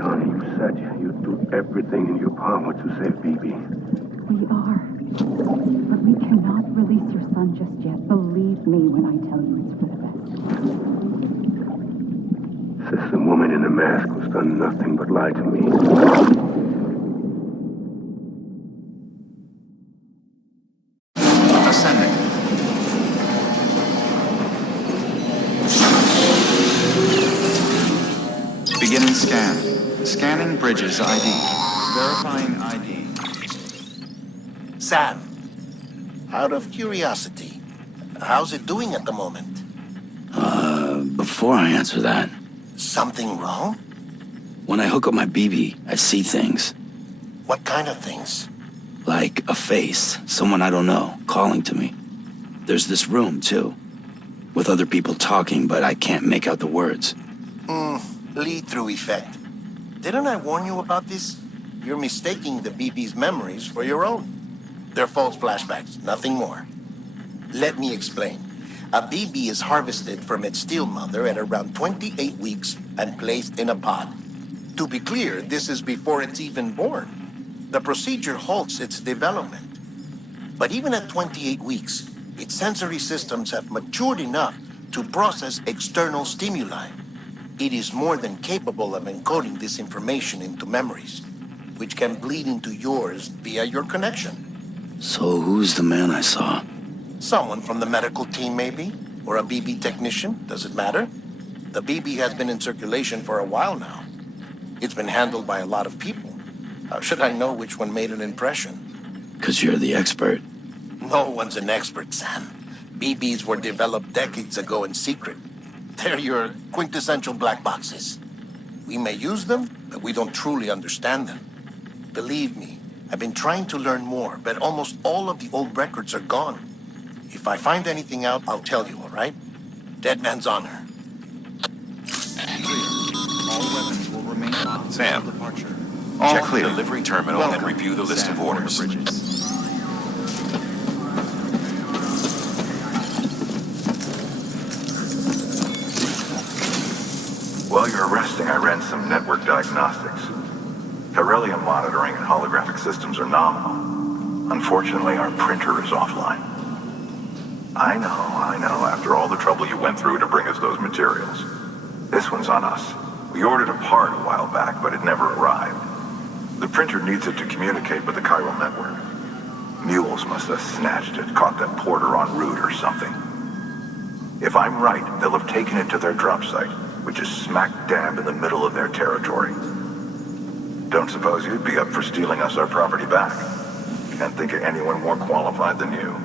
honey. You said you'd do everything in your power to save BB. We are. But we cannot release your son just yet. Believe me when I tell you it's for the best. Sister woman in the mask who's done nothing but lie to me. Ascending. Beginning scan. Scanning bridges ID. Verifying ID. Sam, out of curiosity, how's it doing at the moment? Before I answer that, Something wrong? when I hook up my BB, I see things. What kind of things? Like a face, someone I don't know, calling to me. There's this room, too, with other people talking, but I can't make out the words. Lead-through effect. Didn't I warn you about this? You're mistaking the BB's memories for your own. They're false flashbacks, nothing more. Let me explain. A BB is harvested from its steel mother at around 28 weeks and placed in a pod. To be clear, this is before it's even born. The procedure halts its development. But even at 28 weeks, its sensory systems have matured enough to process external stimuli. It is more than capable of encoding this information into memories, which can bleed into yours via your connection. So who's the man I saw? Someone from the medical team, maybe? Or a BB technician, does it matter? The BB has been in circulation for a while now. It's been handled by a lot of people. How should I know which one made an impression? 'Cause you're the expert. No one's an expert, Sam. BBs were developed decades ago in secret. They're your quintessential black boxes. We may use them, but we don't truly understand them. Believe me, I've been trying to learn more, but almost all of the old records are gone. If I find anything out, I'll tell you, all right? Dead man's honor. All weapons will remain locked. Sam, Departure. check the delivery terminal and review the list of orders. While you're resting, I ran some network diagnostics. Beryllium monitoring and holographic systems are nominal. Unfortunately, our printer is offline. I know, after all the trouble you went through to bring us those materials. This one's on us. We ordered a part a while back, but it never arrived. The printer needs it to communicate with the chiral network. Mules must have snatched it, caught that porter en route or something. If I'm right, they'll have taken it to their drop site, which is smack dab in the middle of their territory. Don't suppose you'd be up for stealing us our property back? Can't think of anyone more qualified than you.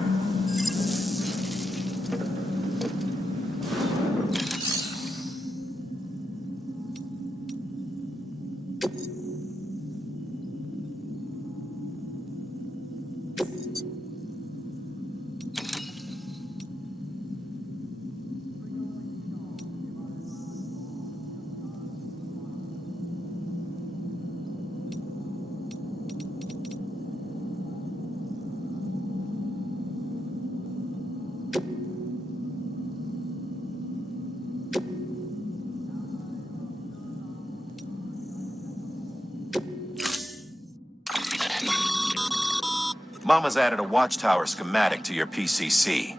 Mama's added a watchtower schematic to your PCC.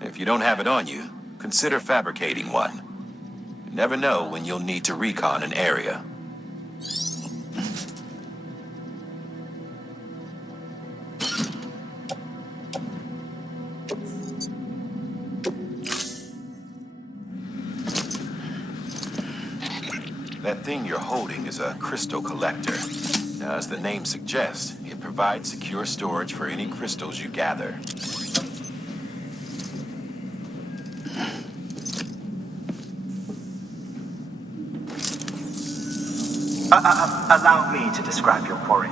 If you don't have it on you, consider fabricating one. You never know when you'll need to recon an area. That thing you're holding is a crystal collector. Now, as the name suggests, it provides secure storage for any crystals you gather. Allow me to describe your quarry.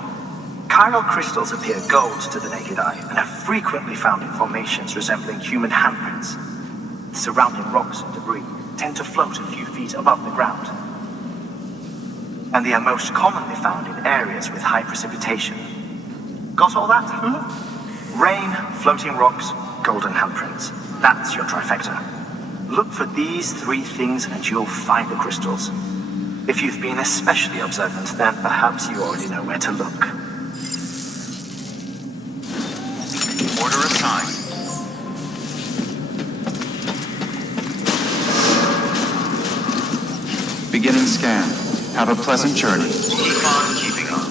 Chiral crystals appear gold to the naked eye and are frequently found in formations resembling human handprints. The surrounding rocks and debris tend to float a few feet above the ground. And they are most commonly found in areas with high precipitation. Got all that? Rain, floating rocks, golden handprints. That's your trifecta. Look for these three things and you'll find the crystals. If you've been especially observant, then perhaps you already know where to look. Order assigned. Beginning scan. Have a pleasant journey. Keep on keeping on.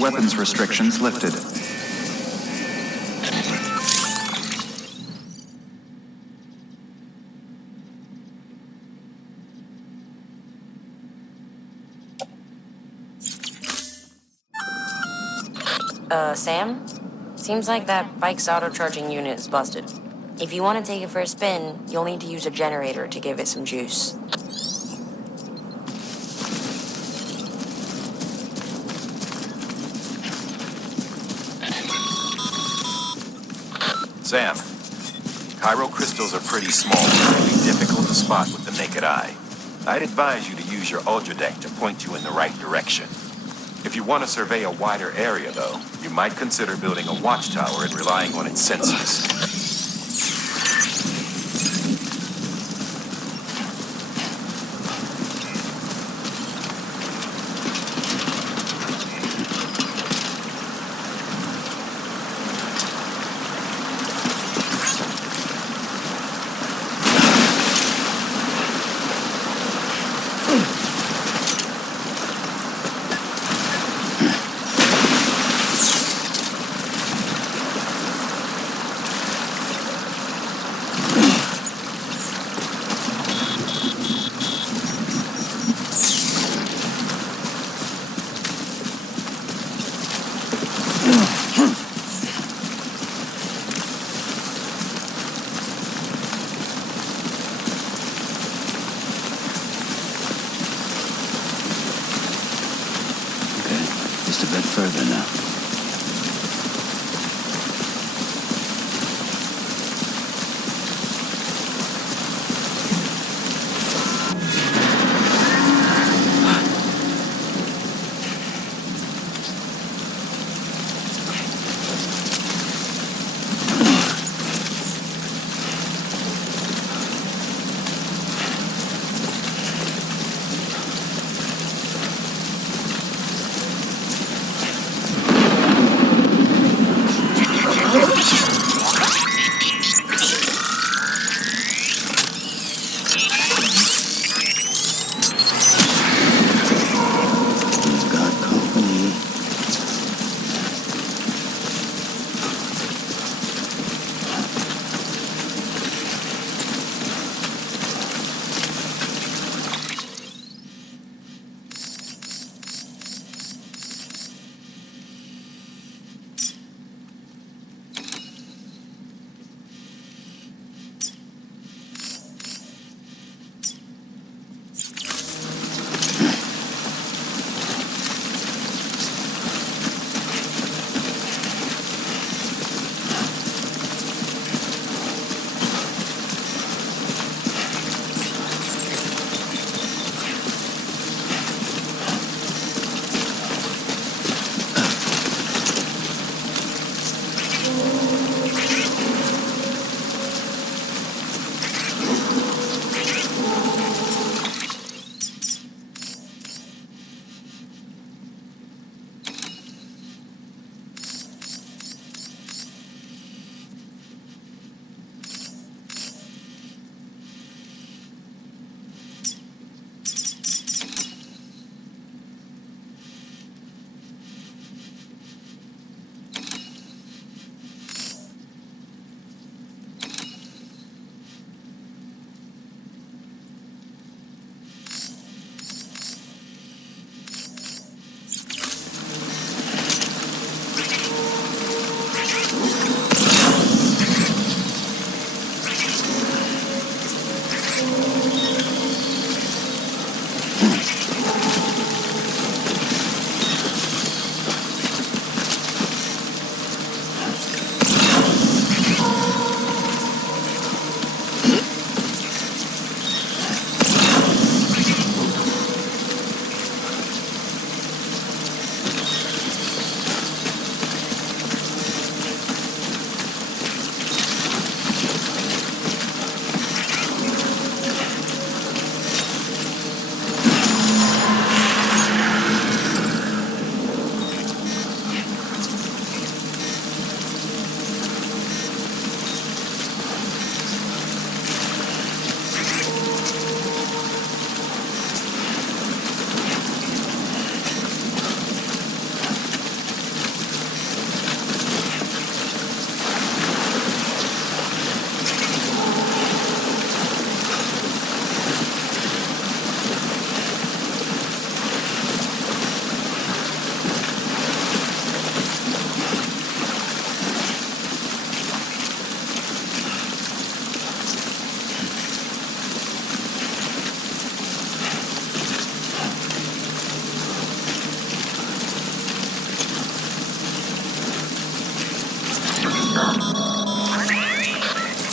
Weapons restrictions lifted. Sam? Seems like that bike's auto-charging unit is busted. If you want to take it for a spin, you'll need to use a generator to give it some juice. Sam, chiral crystals are pretty small and can be difficult to spot with the naked eye. I'd advise you to use your ultra deck to point you in the right direction. If you want to survey a wider area, though, you might consider building a watchtower and relying on its sensors.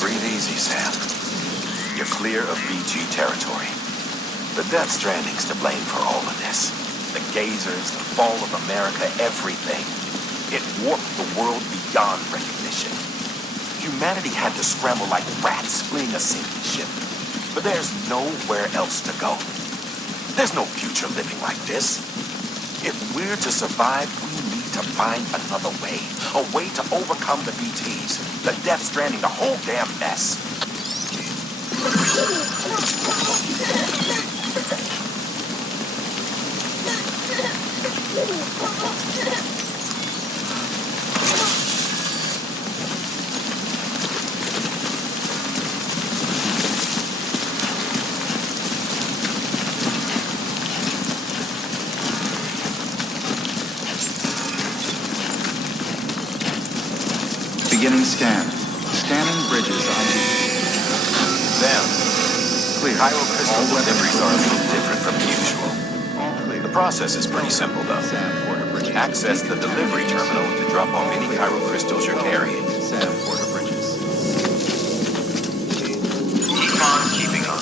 Breathe easy, Sam. You're clear of BG territory. The Death Stranding's to blame for all of this. The gazers, the fall of America, everything. It warped the world beyond recognition. Humanity had to scramble like rats fleeing a sinking ship. But there's nowhere else to go. There's no future living like this. If we're to survive, we need to find another way. A way to overcome the BTs, the Death Stranding, the whole damn mess. Beginning scan. Scanning bridges ID. Sam, Clear. Cairo crystal deliveries are a little different from usual. The process is pretty simple, though. Access the delivery terminal to drop off any Cairo crystals you're carrying. Keep on keeping on.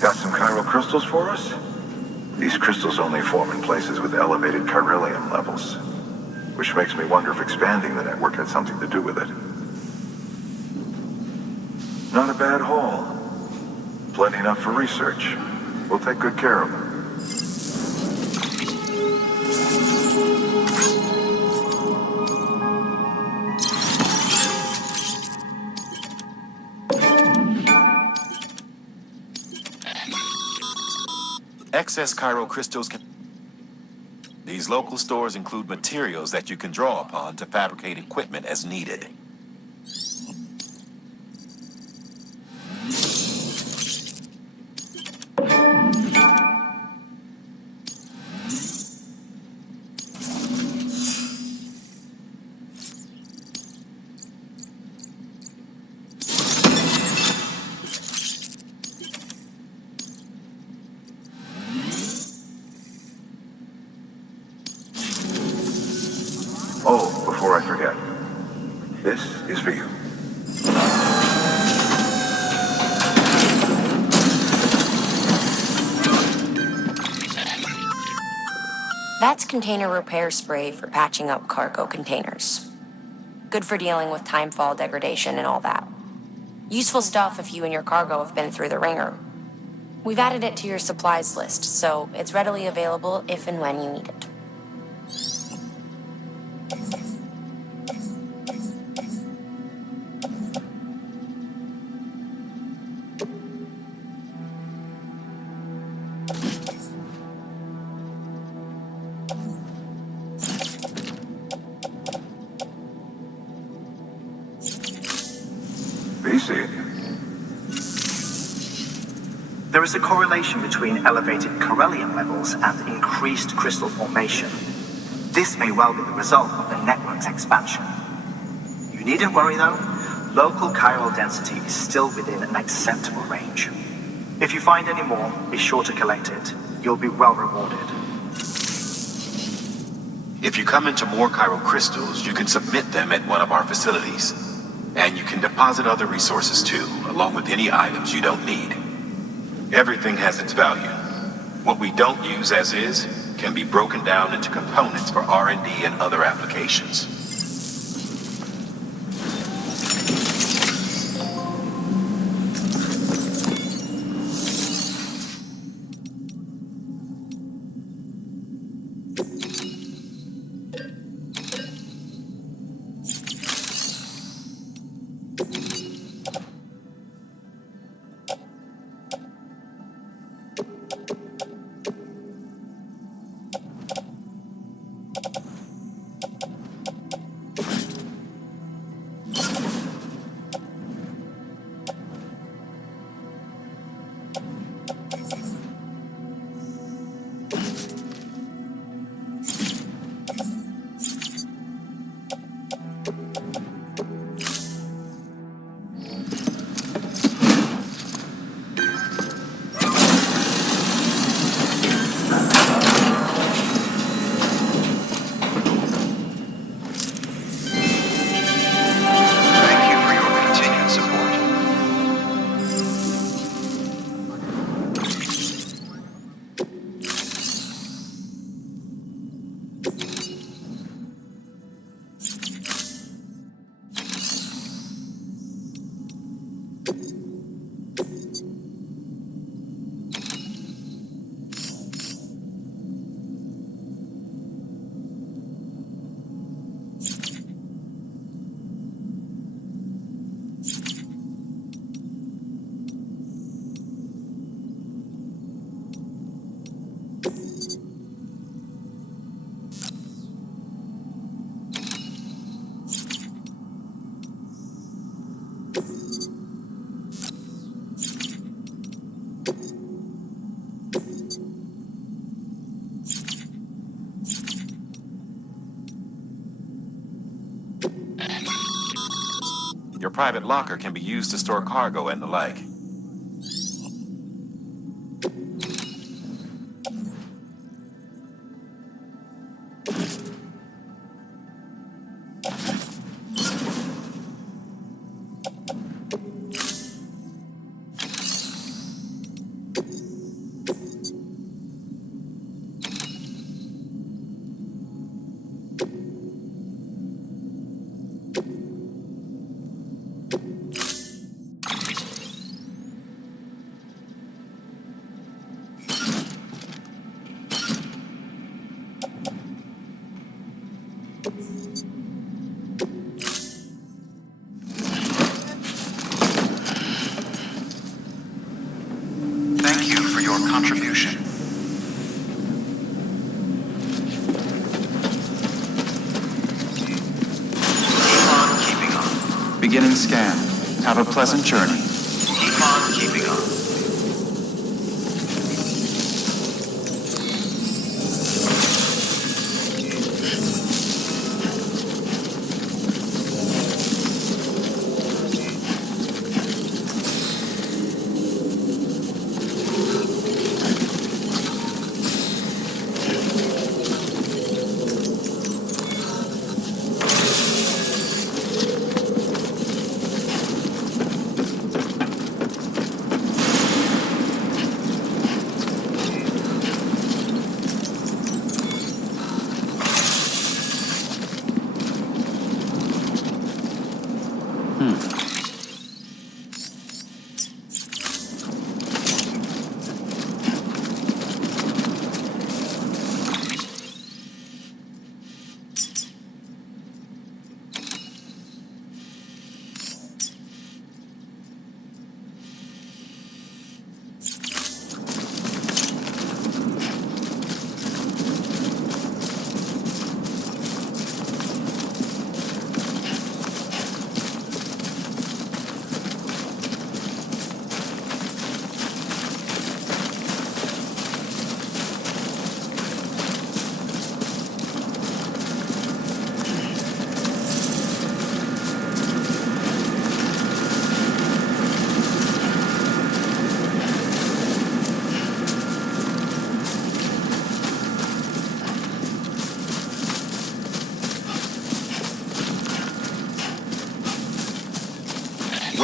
Got some chiral crystals for us? These crystals only form in places with elevated chiralium levels, which makes me wonder if expanding the network had something to do with it. Not a bad haul. Plenty enough for research. We'll take good care of them. Excess Cairo crystals can... These local stores include materials that you can draw upon to fabricate equipment as needed. Oh, before I forget, this is for you. That's container repair spray for patching up cargo containers. Good for dealing with timefall degradation and all that. Useful stuff if you and your cargo have been through the ringer. We've added it to your supplies list, so it's readily available if and when you need it. BC. There is a correlation between elevated Corellium levels and increased crystal formation. This may well be the result of the network's expansion. You needn't worry though. Local chiral density is still within an acceptable range. If you find any more, be sure to collect it. You'll be well rewarded. If you come into more chiral crystals, you can submit them at one of our facilities. And you can deposit other resources too, along with any items you don't need. Everything has its value. What we don't use as is can be broken down into components for R&D and other applications. Your private locker can be used to store cargo and the like. Thank you for your contribution. Keep on keeping on. Beginning scan. Have a pleasant journey. Keep on keeping on.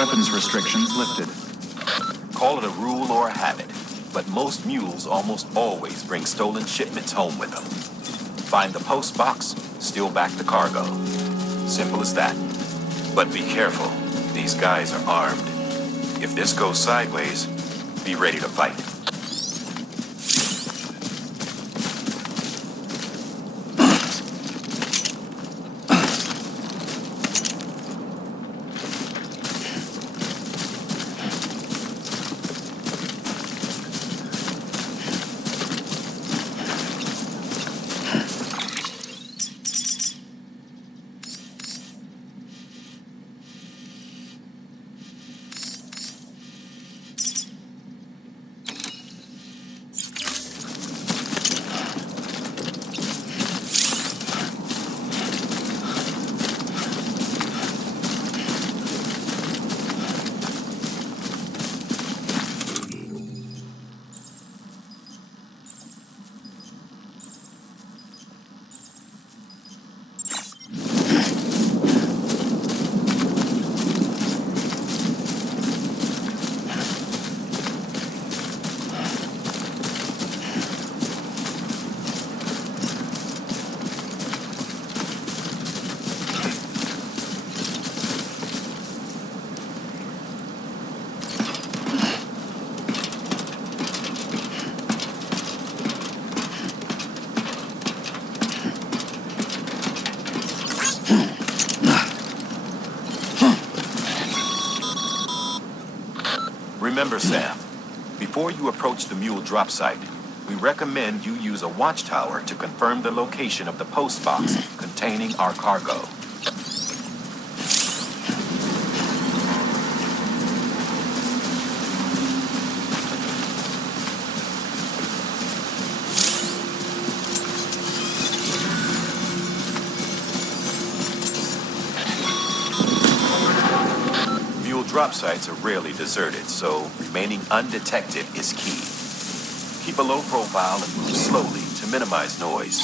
weapons restrictions lifted. Call it a rule or a habit, but most mules almost always bring stolen shipments home with them. Find the post box, steal back the cargo. Simple as that. But be careful. These guys are armed. If this goes sideways, be ready to fight. Remember, Sam, before you approach the mule drop site, we recommend you use a watchtower to confirm the location of the post box containing our cargo. Drop sites are rarely deserted, so remaining undetected is key. Keep a low profile and move slowly to minimize noise.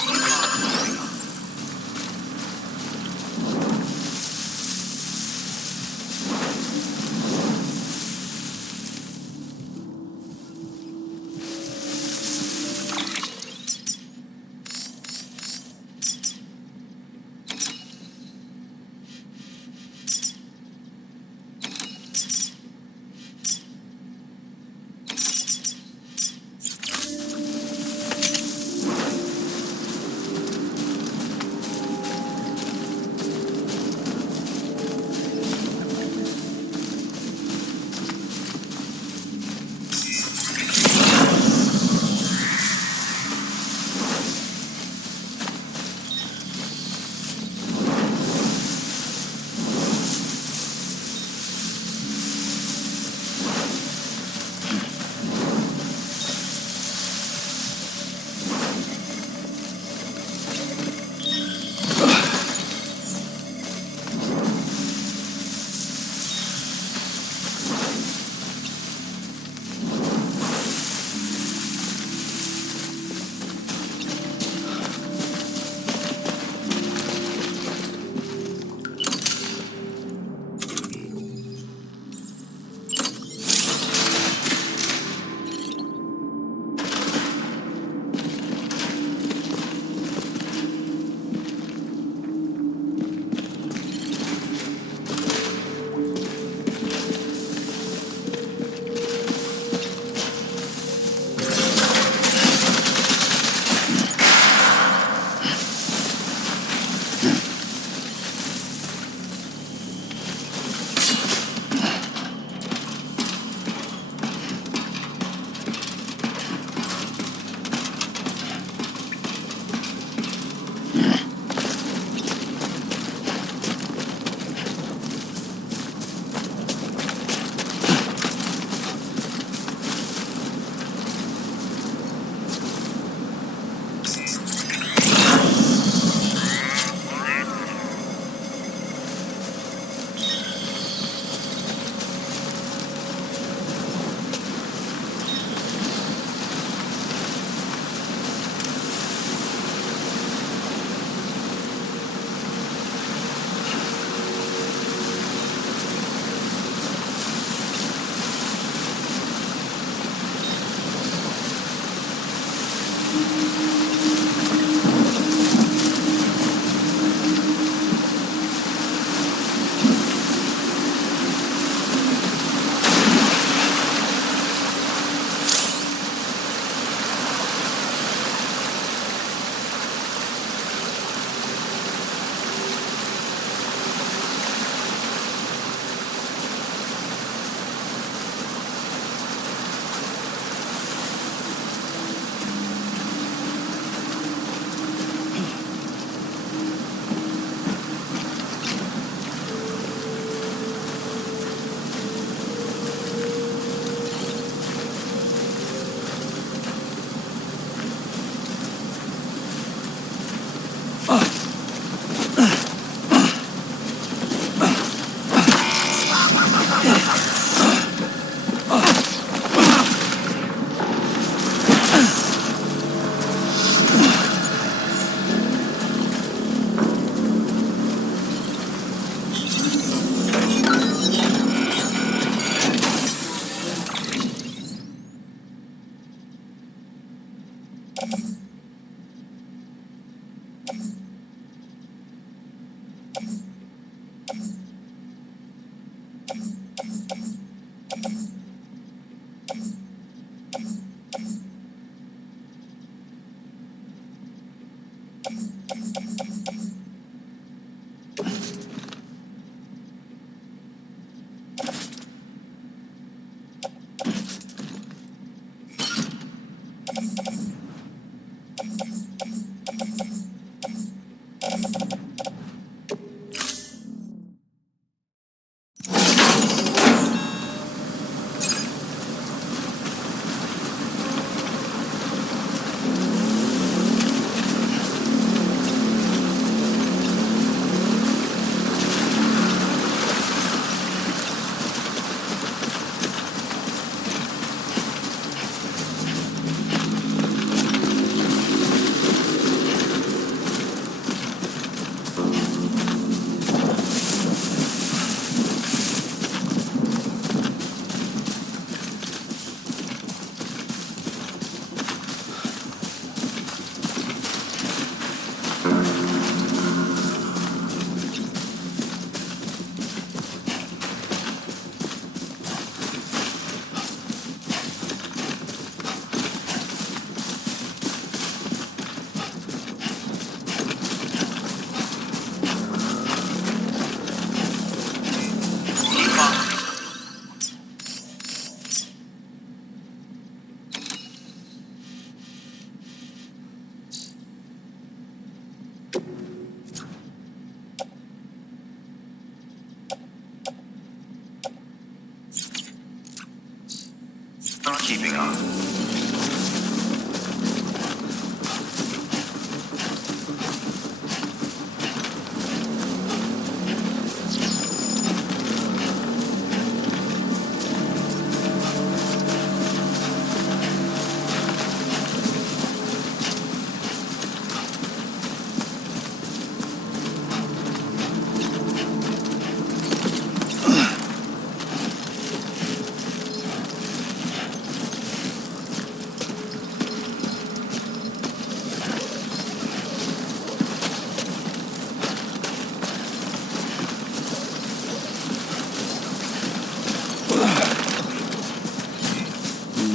keeping on.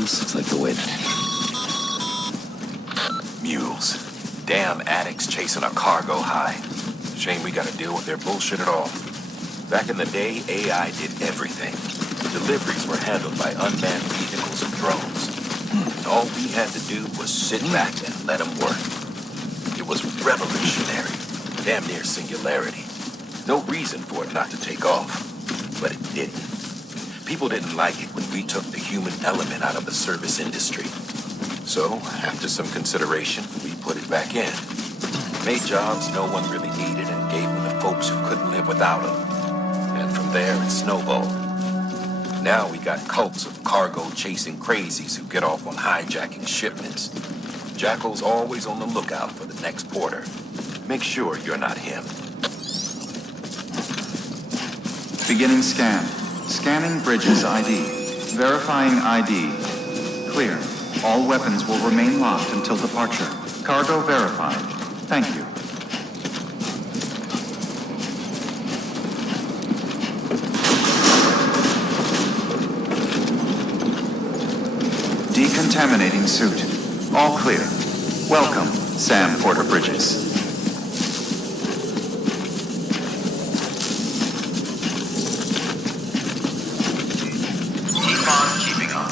This looks like the way to... Mules. Damn addicts chasing a cargo high. Shame we gotta deal with their bullshit at all. Back in the day, AI did everything. Deliveries were handled by unmanned vehicles and drones. And all we had to do was sit back and let them work. It was revolutionary. Damn near singularity. No reason for it not to take off. But it didn't. People didn't like it when we took the human element out of the service industry. So, after some consideration, we put it back in. Made jobs no one really needed and gave them to folks who couldn't live without them. And from there, it snowballed. Now we got cults of cargo-chasing crazies who get off on hijacking shipments. Jackal's always on the lookout for the next porter. Make sure you're not him. Beginning scan. Scanning Bridges ID. Verifying ID. Clear. All weapons will remain locked until departure. Cargo verified. Thank you. Decontaminating suit. All clear. Welcome, Sam Porter Bridges. Keep on keeping on.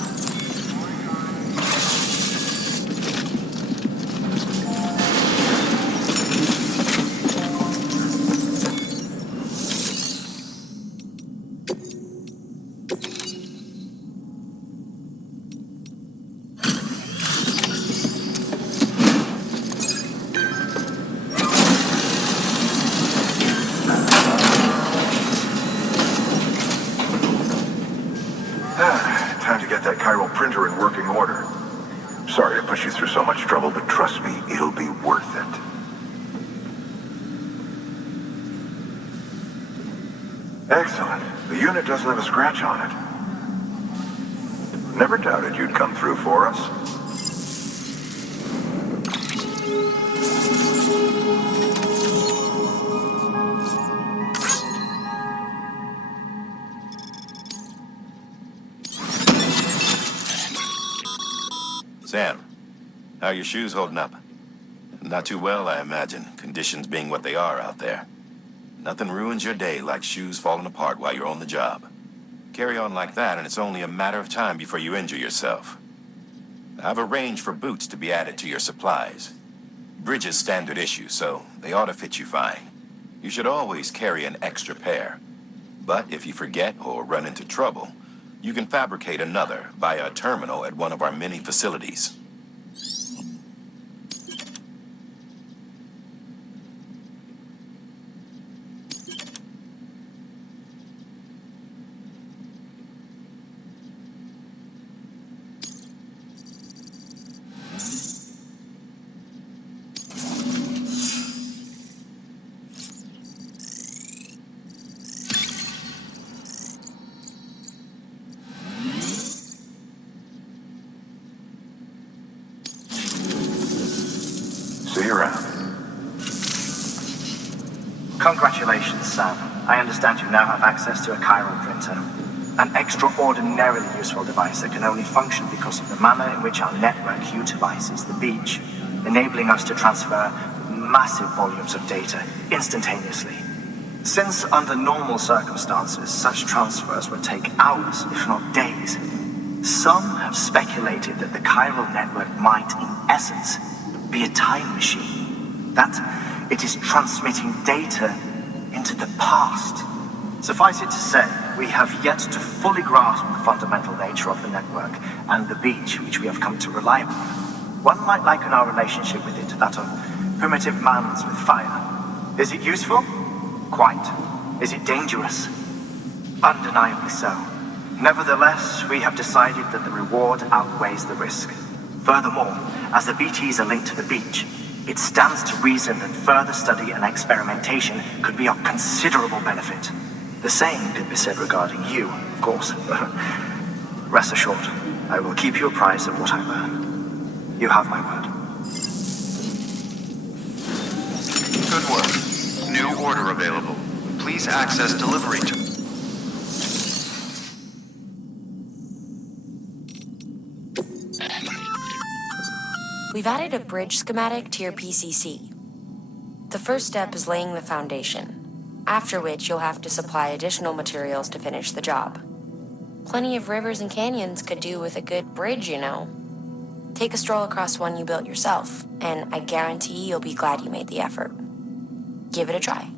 Time to get that chiral printer in working order. Sorry to push you through so much trouble, but trust me, it'll be worth it. Excellent. The unit doesn't have a scratch on it. Never doubted you'd come through for us. Sam, how are your shoes holding up? Not too well, I imagine, conditions being what they are out there. Nothing ruins your day like shoes falling apart while you're on the job. Carry on like that, and it's only a matter of time before you injure yourself. I've arranged for boots to be added to your supplies. Bridges standard issue, so they ought to fit you fine. You should always carry an extra pair. But if you forget or run into trouble, you can fabricate another via a terminal at one of our many facilities. See you around. Congratulations, Sam. I understand you now have access to a chiral printer. An extraordinarily useful device that can only function because of the manner in which our network utilizes the beach, enabling us to transfer massive volumes of data instantaneously. Since under normal circumstances, such transfers would take hours, if not days, some have speculated that the chiral network might, in essence, be a time machine. That it is transmitting data into the past, Suffice it to say, we have yet to fully grasp the fundamental nature of the network and the beach which we have come to rely upon. One might liken our relationship with it to that of primitive mans with fire. Is it useful? Quite. Is it dangerous? Undeniably so. Nevertheless, we have decided that the reward outweighs the risk. Furthermore, as the BTs are linked to the beach, it stands to reason that further study and experimentation could be of considerable benefit. The same could be said regarding you, of course. Rest assured, I will keep you apprised of what I learn. You have my word. Good work. New order available. Please access delivery to... We've added a bridge schematic to your PCC. The first step is laying the foundation, after which you'll have to supply additional materials to finish the job. Plenty of rivers and canyons could do with a good bridge, you know. Take a stroll across one you built yourself, and I guarantee you'll be glad you made the effort. Give it a try.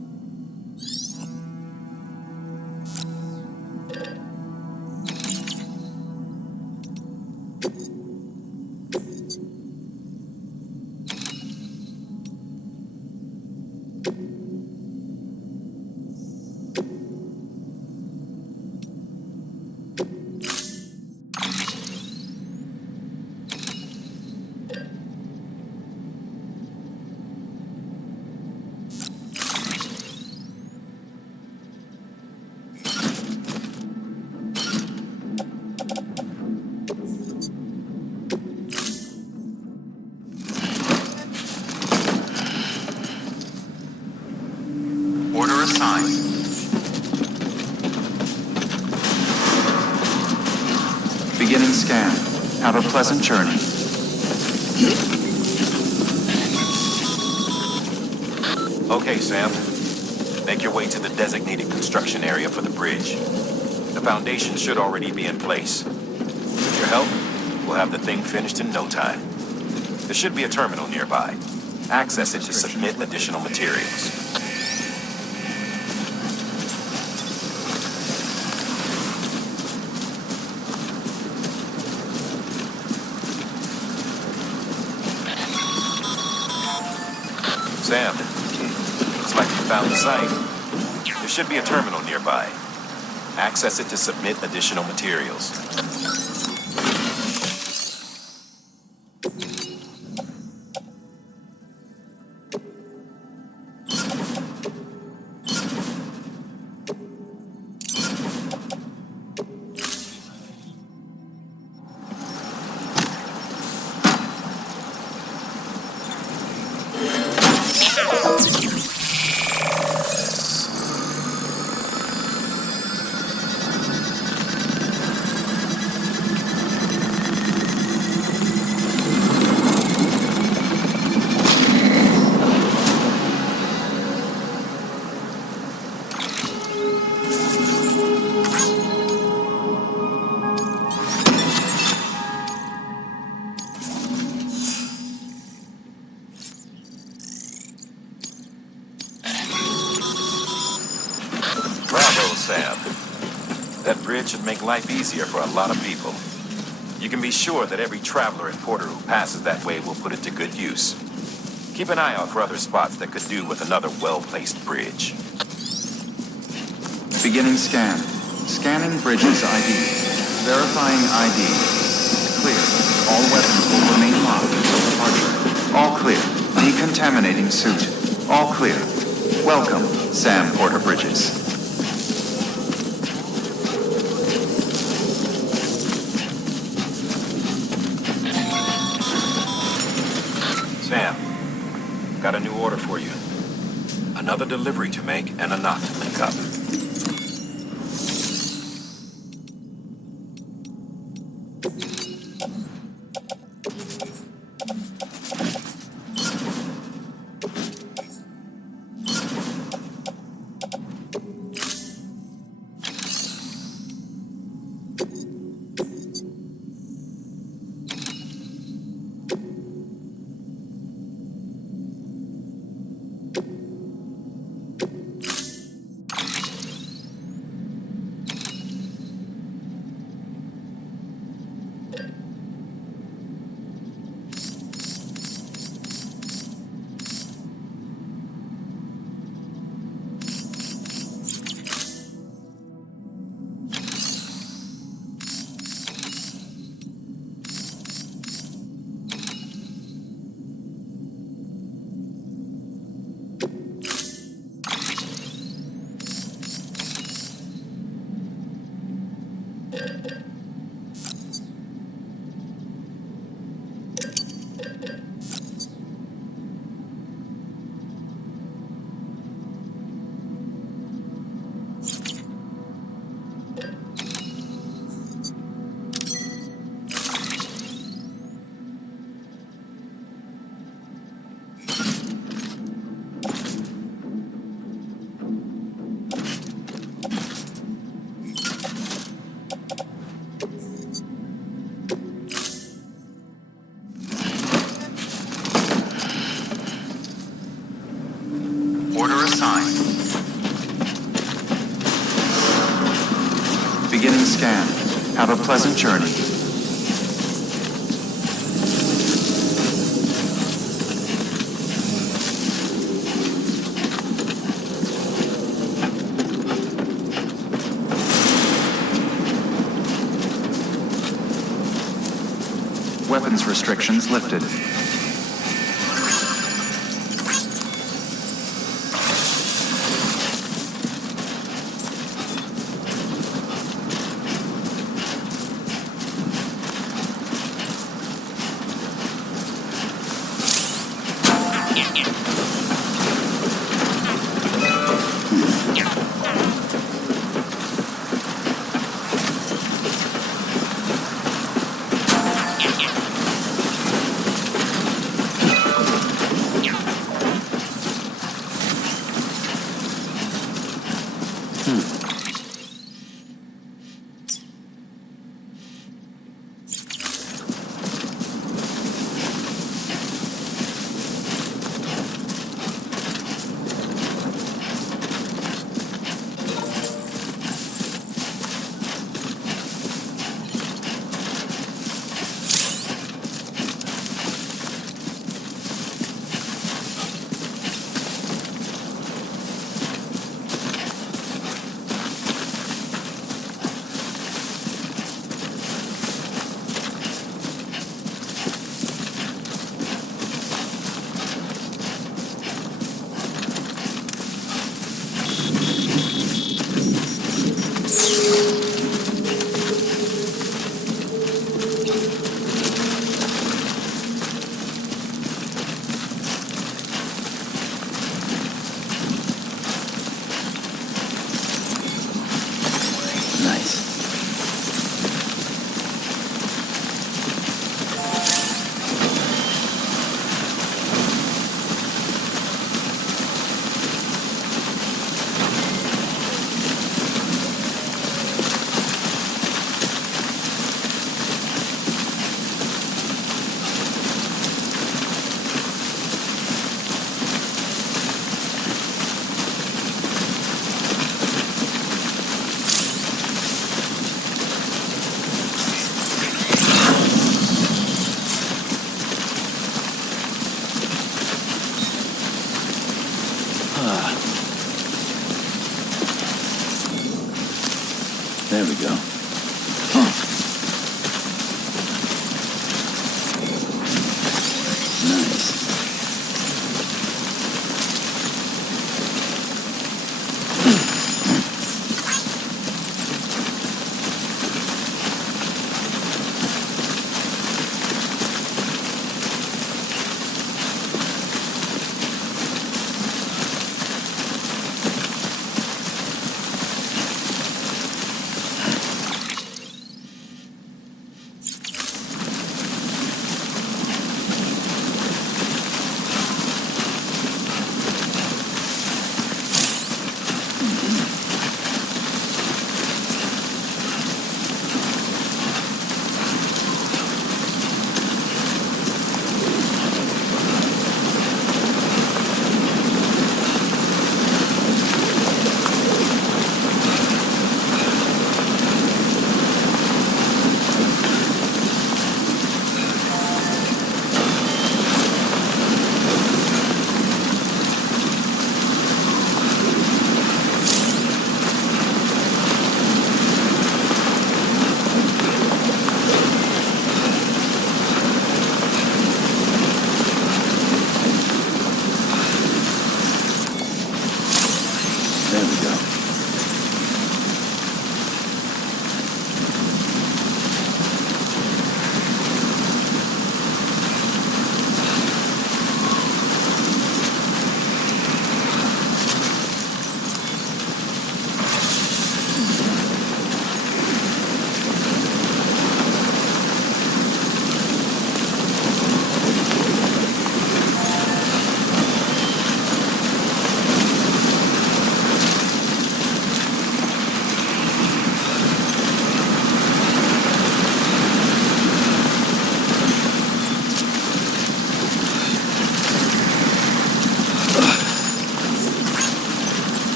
Order assigned. Beginning scan. Have a pleasant journey. Okay, Sam. Make your way to the designated construction area for the bridge. The foundation should already be in place. With your help, we'll have the thing finished in no time. There should be a terminal nearby. Access it to submit additional materials. Sam, looks like you found the site. There should be a terminal nearby. Access it to submit additional materials. Sam. That bridge should make life easier for a lot of people. You can be sure that every traveler and porter who passes that way will put it to good use. Keep an eye out for other spots that could do with another well-placed bridge. Beginning scan. Scanning bridges ID. Verifying ID. Clear. All weapons will remain locked until departure. All clear. Decontaminating suit. All clear. Welcome, Sam Porter Bridges. Sam, got a new order for you. Another delivery to make and a knot to link up. Beginning scan. Have a pleasant journey. Weapons restrictions lifted. There we go. Nice.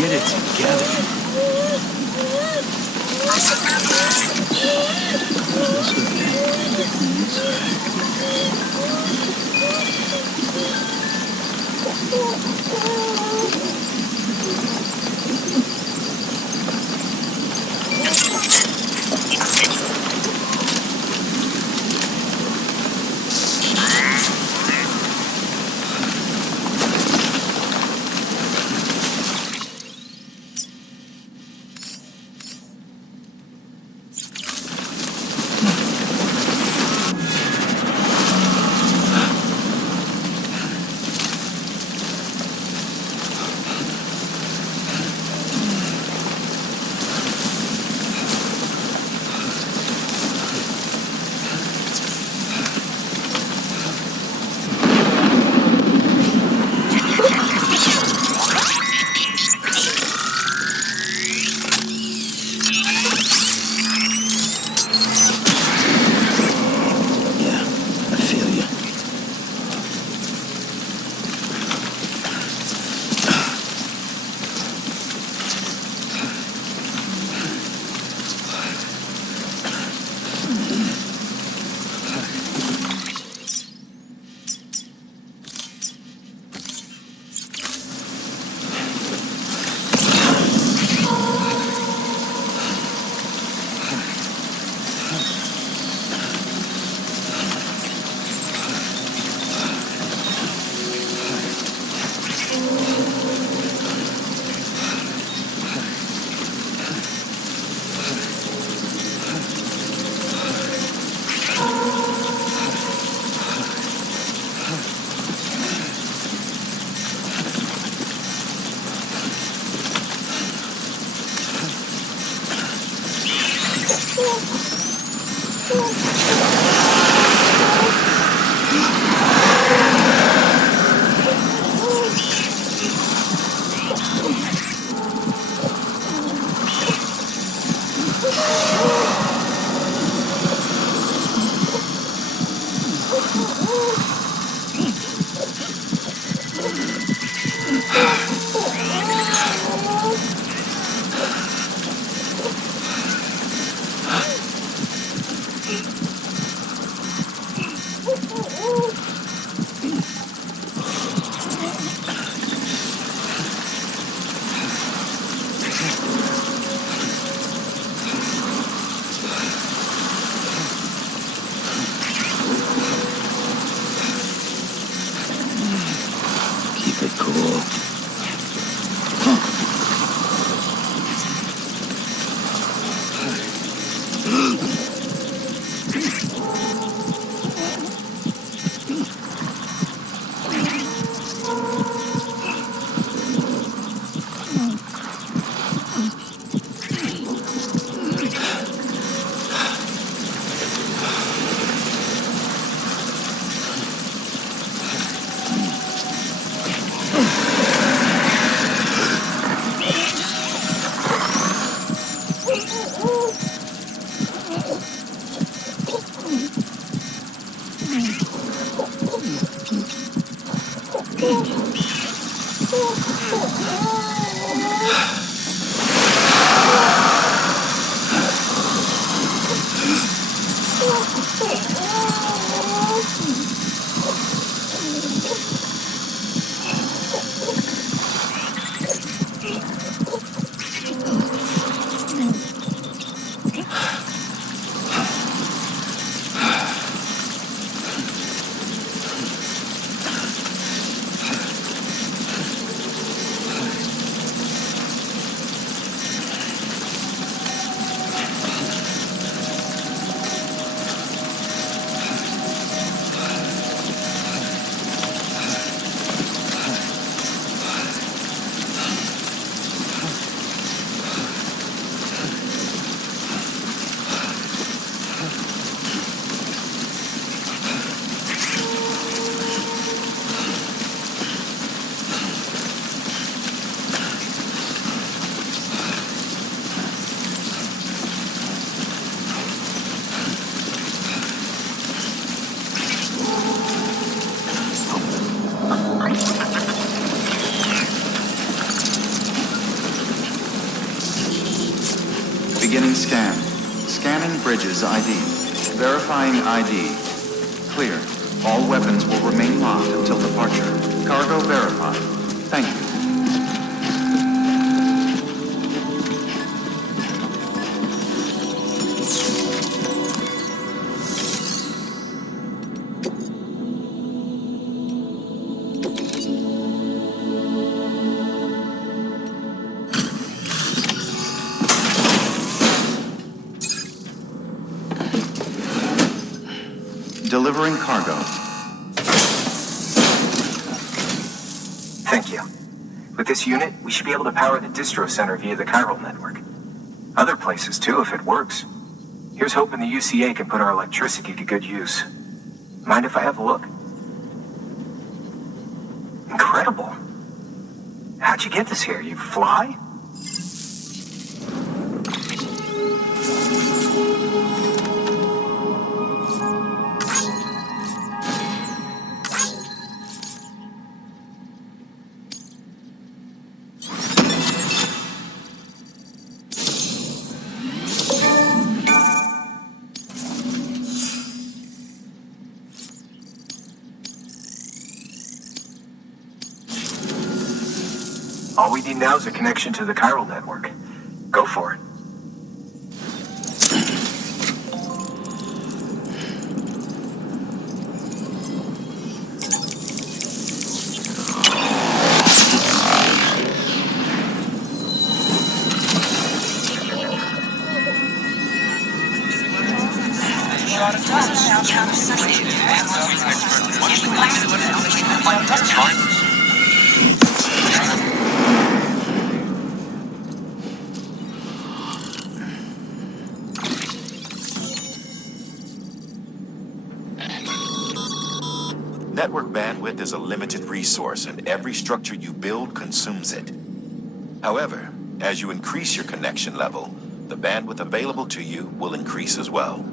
Get it together. Beginning scan. Scanning bridges ID. Verifying ID. Clear. All weapons will remain locked until departure. Cargo verified. Thank you. Delivering cargo. Thank you. With this unit, we should be able to power the distro center via the chiral network. Other places too, if it works. Here's hoping the UCA can put our electricity to good use. Mind if I have a look? Incredible. How'd you get this here? You fly? All we need now is a connection to the chiral network. Go for it. Network bandwidth is a limited resource, and every structure you build consumes it. However, as you increase your connection level, the bandwidth available to you will increase as well.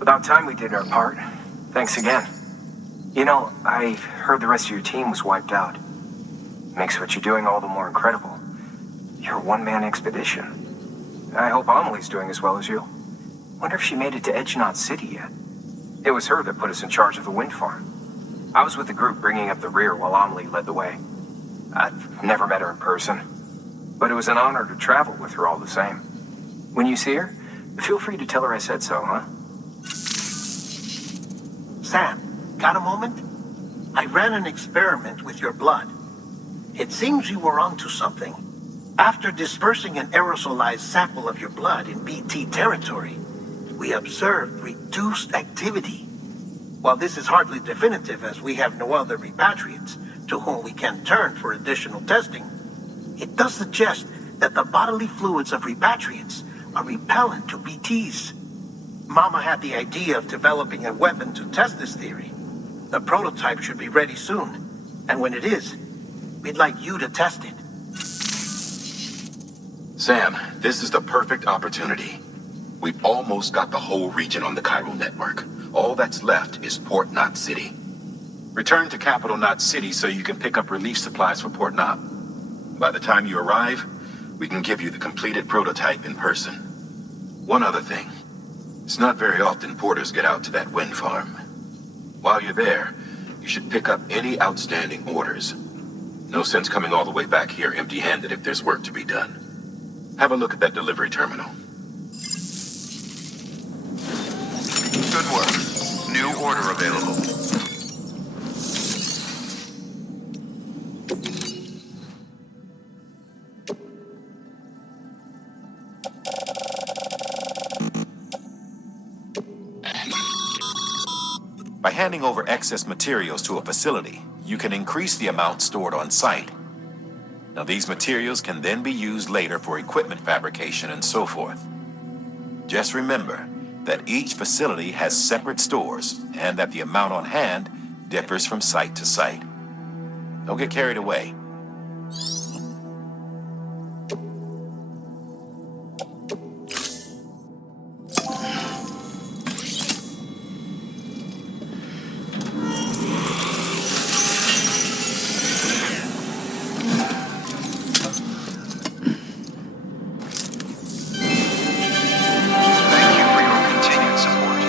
About time we did our part. Thanks again. You know, I heard the rest of your team was wiped out. Makes what you're doing all the more incredible. You're a one-man expedition. I hope Amelie's doing as well as you. Wonder if she made it to Edgenot City yet. It was her that put us in charge of the wind farm. I was with the group bringing up the rear while Amelie led the way. I've never met her in person, but it was an honor to travel with her all the same. When you see her, feel free to tell her I said so, huh? Sam, got a moment? I ran an experiment with your blood. It seems you were onto something. After dispersing an aerosolized sample of your blood in BT territory, we observed reduced activity. While this is hardly definitive, as we have no other repatriates to whom we can turn for additional testing, it does suggest that the bodily fluids of repatriates are repellent to BTs. Mama had the idea of developing a weapon to test this theory. The prototype should be ready soon. And when it is, we'd like you to test it. Sam, this is the perfect opportunity. We've almost got the whole region on the Cairo network. All that's left is Port Knot City. Return to Capital Knot City so you can pick up relief supplies for Port Knot. By the time you arrive, we can give you the completed prototype in person. One other thing. It's not very often porters get out to that wind farm. While you're there, you should pick up any outstanding orders. No sense coming all the way back here empty-handed if there's work to be done. Have a look at that delivery terminal. Good work. New order available. By handing over excess materials to a facility, you can increase the amount stored on site. Now, these materials can then be used later for equipment fabrication and so forth. Just remember that each facility has separate stores and that the amount on hand differs from site to site. Don't get carried away. Thank you for your continued support.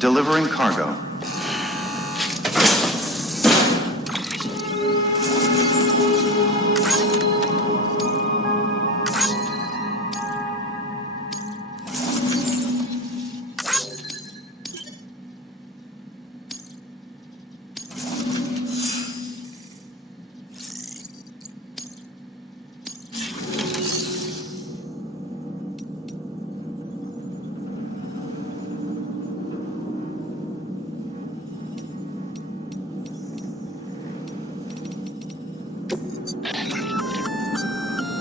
Delivering cargo.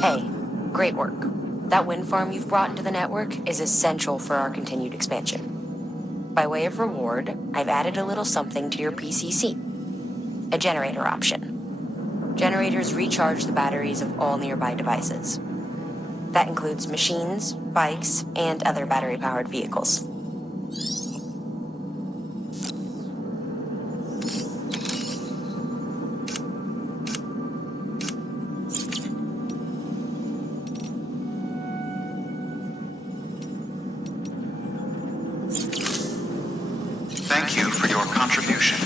Hey, great work. That wind farm you've brought into the network is essential for our continued expansion. By way of reward, I've added a little something to your PCC. A generator option. Generators recharge the batteries of all nearby devices. That includes machines, bikes, and other battery-powered vehicles. Thank you for your contribution.